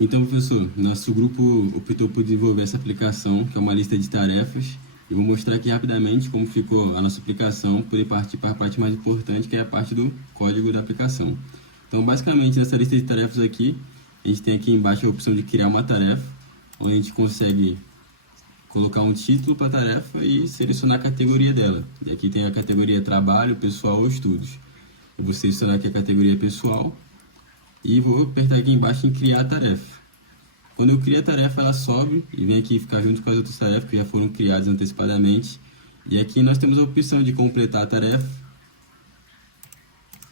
Então, professor, nosso grupo optou por desenvolver essa aplicação, que é uma lista de tarefas. Eu vou mostrar aqui rapidamente como ficou a nossa aplicação, poder partir para a parte mais importante, que é a parte do código da aplicação. Então, basicamente, nessa lista de tarefas aqui, a gente tem aqui embaixo a opção de criar uma tarefa, onde a gente consegue colocar um título para a tarefa e selecionar a categoria dela. E aqui tem a categoria trabalho, pessoal ou estudos. Eu vou selecionar aqui a categoria pessoal e vou apertar aqui embaixo em criar a tarefa. Quando eu crio a tarefa, ela sobe e vem aqui ficar junto com as outras tarefas que já foram criadas antecipadamente. E aqui nós temos a opção de completar a tarefa,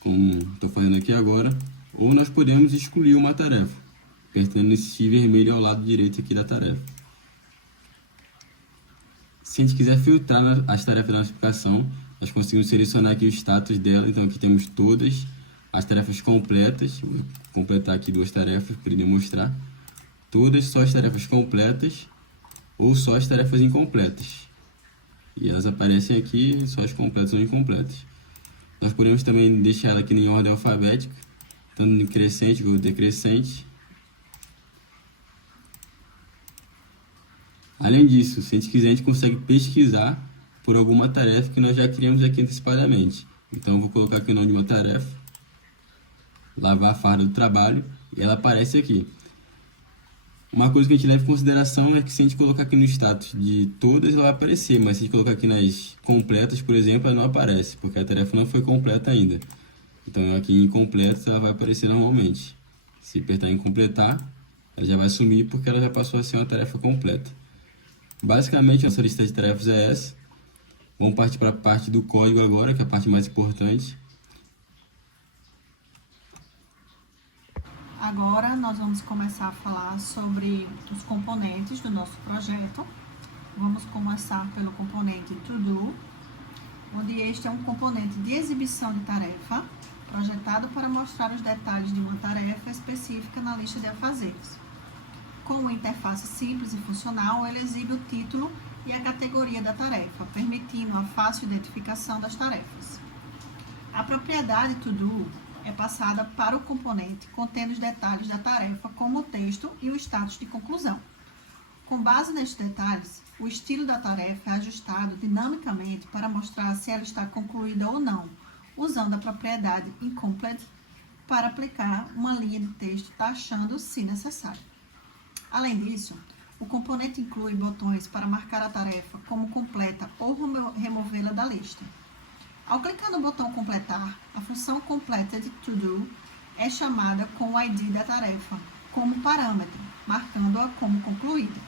como estou fazendo aqui agora, ou nós podemos excluir uma tarefa, apertando nesse vermelho ao lado direito aqui da tarefa. Se a gente quiser filtrar as tarefas da nossa aplicação, nós conseguimos selecionar aqui o status dela. Então aqui temos todas as tarefas completas. Vou completar aqui duas tarefas para demonstrar. Todas só as tarefas completas ou só as tarefas incompletas. E elas aparecem aqui só as completas ou incompletas. Nós podemos também deixar ela aqui em ordem alfabética, tanto em crescente ou decrescente. Além disso, se a gente quiser, a gente consegue pesquisar por alguma tarefa que nós já criamos aqui antecipadamente. Então, eu vou colocar aqui o nome de uma tarefa, lavar a farda do trabalho, e ela aparece aqui. Uma coisa que a gente leva em consideração é que se a gente colocar aqui no status de todas, ela vai aparecer, mas se a gente colocar aqui nas completas, por exemplo, ela não aparece, porque a tarefa não foi completa ainda. Então, aqui em incompletas, ela vai aparecer normalmente. Se apertar em completar, ela já vai sumir porque ela já passou a ser uma tarefa completa. Basicamente, nossa lista de tarefas é essa. Vamos partir para a parte do código agora, que é a parte mais importante. Agora nós vamos começar a falar sobre os componentes do nosso projeto. Vamos começar pelo componente To-Do, onde este é um componente de exibição de tarefa, projetado para mostrar os detalhes de uma tarefa específica na lista de afazeres. Com uma interface simples e funcional, ele exibe o título e a categoria da tarefa, permitindo a fácil identificação das tarefas. A propriedade To-Do é passada para o componente contendo os detalhes da tarefa, como o texto e o status de conclusão. Com base nestes detalhes, o estilo da tarefa é ajustado dinamicamente para mostrar se ela está concluída ou não, usando a propriedade Incomplete para aplicar uma linha de texto taxando se necessário. Além disso, o componente inclui botões para marcar a tarefa como completa ou removê-la da lista. Ao clicar no botão completar, a função Completed To-Do é chamada com o ID da tarefa como parâmetro, marcando-a como concluída.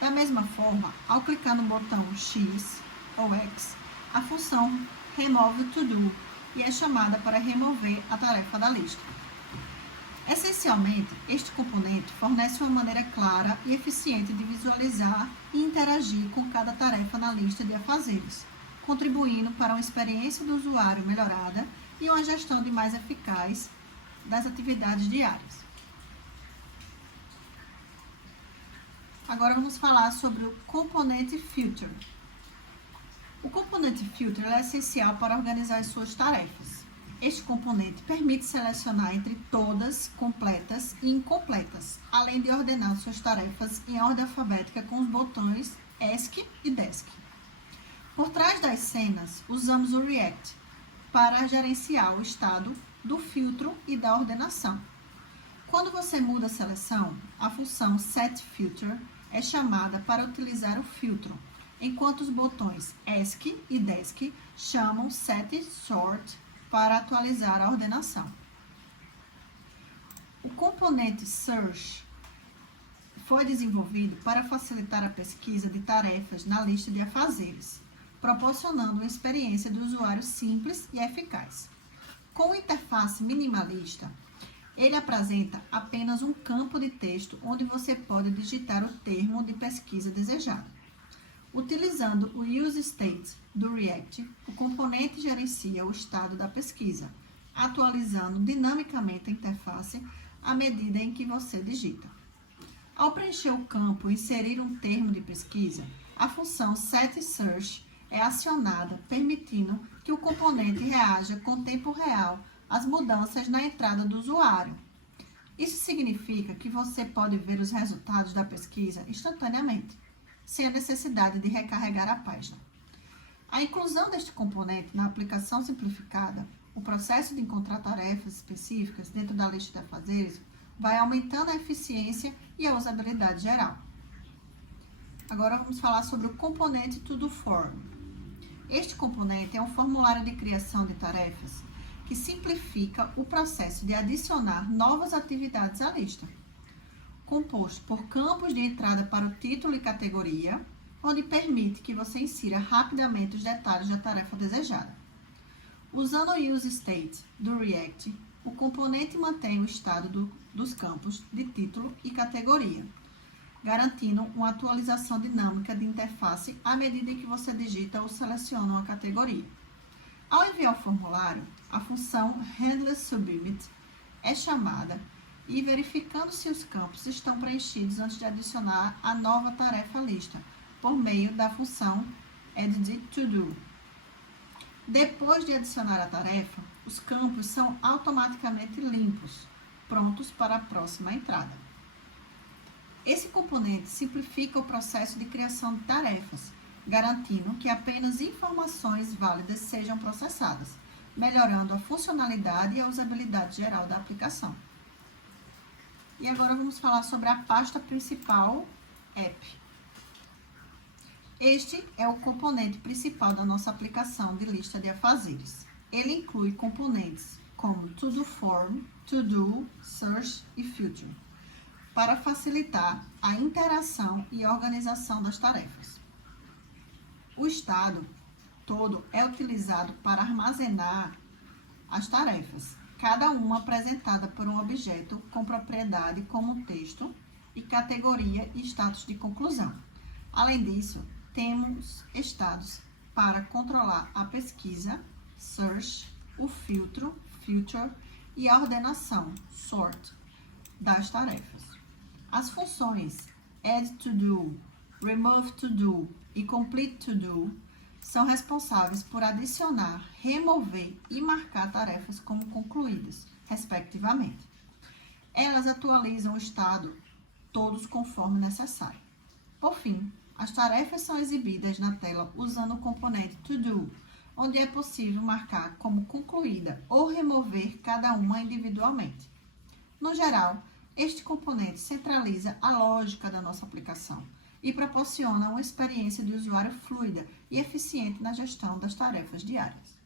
Da mesma forma, ao clicar no botão X ou X, a função Remove To-Do e é chamada para remover a tarefa da lista. Essencialmente, este componente fornece uma maneira clara e eficiente de visualizar e interagir com cada tarefa na lista de afazeres, contribuindo para uma experiência do usuário melhorada e uma gestão mais eficaz das atividades diárias. Agora vamos falar sobre o componente Filter. O componente Filter é essencial para organizar as suas tarefas. Este componente permite selecionar entre todas, completas e incompletas, além de ordenar suas tarefas em ordem alfabética com os botões ESC e DESC. Por trás das cenas, usamos o React para gerenciar o estado do filtro e da ordenação. Quando você muda a seleção, a função setFilter é chamada para utilizar o filtro, enquanto os botões ESC e DESC chamam setSort para atualizar a ordenação. O componente Search foi desenvolvido para facilitar a pesquisa de tarefas na lista de afazeres, proporcionando uma experiência do usuário simples e eficaz. Com interface minimalista, ele apresenta apenas um campo de texto onde você pode digitar o termo de pesquisa desejado. Utilizando o useState do React, o componente gerencia o estado da pesquisa, atualizando dinamicamente a interface à medida em que você digita. Ao preencher o campo e inserir um termo de pesquisa, a função setSearch é acionada, permitindo que o componente reaja com tempo real às mudanças na entrada do usuário Isso significa que você pode ver os resultados da pesquisa instantaneamente, sem a necessidade de recarregar a página. A inclusão deste componente na aplicação simplificada, o processo de encontrar tarefas específicas dentro da lista de afazeres, vai aumentando a eficiência e a usabilidade geral. Agora vamos falar sobre o componente To Do Form. Este componente é um formulário de criação de tarefas que simplifica o processo de adicionar novas atividades à lista, composto por campos de entrada para o título e categoria, onde permite que você insira rapidamente os detalhes da tarefa desejada. Usando o UseState do React, o componente mantém o estado dos campos de título e categoria, garantindo uma atualização dinâmica de interface à medida que você digita ou seleciona uma categoria. Ao enviar o formulário, a função handlerSubmit é chamada e verificando se os campos estão preenchidos antes de adicionar a nova tarefa à lista, por meio da função addToDo. Depois de adicionar a tarefa, os campos são automaticamente limpos, prontos para a próxima entrada. Esse componente simplifica o processo de criação de tarefas, garantindo que apenas informações válidas sejam processadas, melhorando a funcionalidade e a usabilidade geral da aplicação. E agora vamos falar sobre a pasta principal App. Este é o componente principal da nossa aplicação de lista de afazeres. Ele inclui componentes como To Do Form, To Do, Search e Filter, para facilitar a interação e organização das tarefas. O estado todo é utilizado para armazenar as tarefas, cada uma apresentada por um objeto com propriedade como texto e categoria e status de conclusão. Além disso, temos estados para controlar a pesquisa, search, o filtro, filter, e a ordenação, sort, das tarefas. As funções addToDo, removeToDo e completeToDo são responsáveis por adicionar, remover e marcar tarefas como concluídas, respectivamente. Elas atualizam o estado, todos conforme necessário. Por fim, as tarefas são exibidas na tela usando o componente ToDo, onde é possível marcar como concluída ou remover cada uma individualmente. No geral, este componente centraliza a lógica da nossa aplicação e proporciona uma experiência de usuário fluida e eficiente na gestão das tarefas diárias.